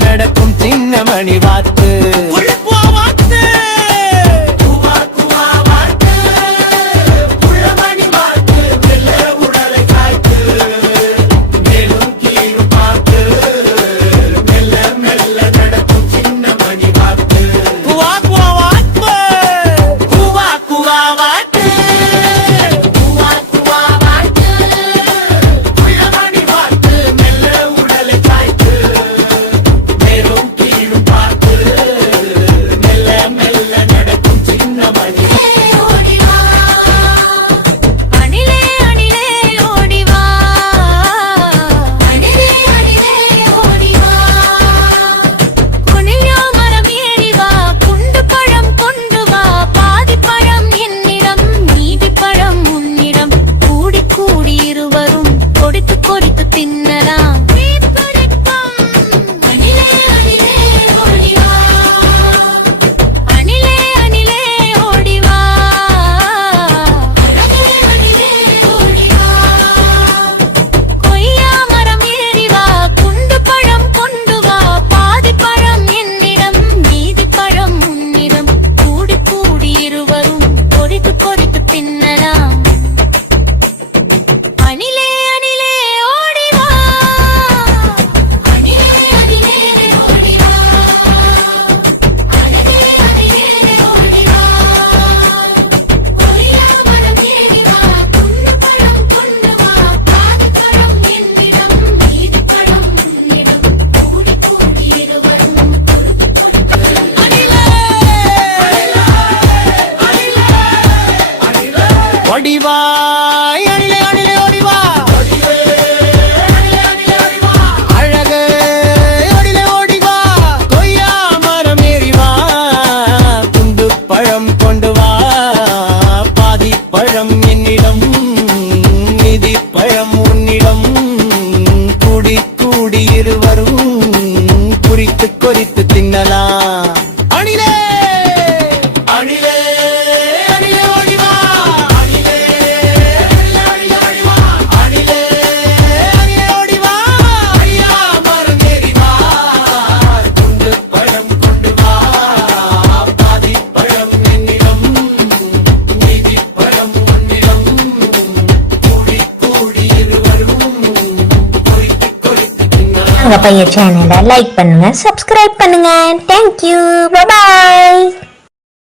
நடக்கும் சின்ன மணி வாத்து கொறித்து தின்னலாம். அணிலே அணிலே அணிலே ஓடிவா, அணிலே அணிலே அணிலே ஓடிவா, ஐயா மரம் ஏறிவா, குண்டு பழம் கொண்டு வா, பாதி பழம் என்னிடம், மீதி பழம் உன்னிடம், கூடி கூடி இருவரும் கொறித்து கொறித்து தின்னலாம். பையன் சேனலை லைக் பண்ணுங்க, சப்ஸ்கிரைப் பண்ணுங்க. Thank you, bye bye.